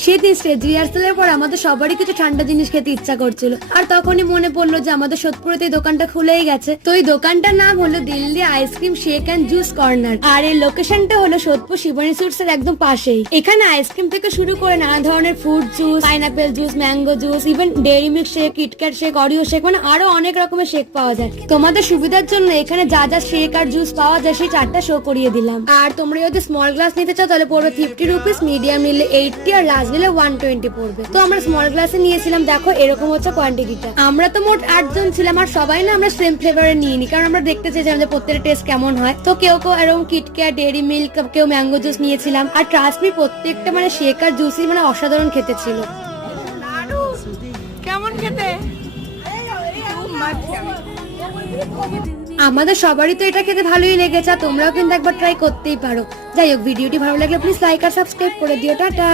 সেদিন স্টেজ রিহার্সালের পর আমাদের সবারই কিছু ঠান্ডা জিনিস খেতে ইচ্ছা করছিল, আর তখনই মনে পড়লো যে আমাদের সোদপুরেতে এই দোকানটা খুলেই গেছে। তো এই দোকানটার নাম হলো Delhi ice cream shake and juice corner, আর এই লোকেশনটা হলো সোদপুর শিবানী সুইটস এর একদম পাশেই। এখানে আইসক্রিম থেকে শুরু করে নানা ধরনের fruit juice, pineapple juice, mango juice, even dairy milk shake, KitKat shake, Oreo shake, মানে আরো অনেক রকমের শেক পাওয়া যায়। তোমাদের সুবিধার জন্য এখানে যা যা শেক আর জুস পাওয়া যায় সেই চারটা শো করিয়ে দিলাম। আর তোমরা যদি স্মল গ্লাস নিতে চাও তাহলে পড়বে 50 রুপিস, মিডিয়াম নিলে 80 আর লার্জ নিলে 120 পড়বে। তো আমরা স্মল গ্লাসে নিয়েছিলাম, দেখো এরকম হচ্ছে কোয়ান্টিটিটা। আমরা তো মোট 8 জন ছিলাম, আর সবাই না আমরা সেম ফ্লেভারে নিইনি, কারণ আমরা দেখতে চেয়েছিলাম যে প্রত্যেকটা টেস্ট কেমন হয়। তো কেউ কেউ এরকম কিটক্যাট, ডেইরি মিল্ক, কেউ ম্যাঙ্গো জুস নিয়েছিলাম। আর ট্রাস্ট মি, প্রত্যেকটা মানে শেক আর জুসই মানে অসাধারণ খেতে ছিল। কেমন খেতে? আমাদের সবারই তো এটা খেতে ভালোই লেগেছে, তোমরাও কিন্তু একবার ট্রাই করতেই পারো। যাই হোক, ভিডিওটি ভালো লাগলে প্লিজ লাইক আর সাবস্ক্রাইব করে দিও। টাটা।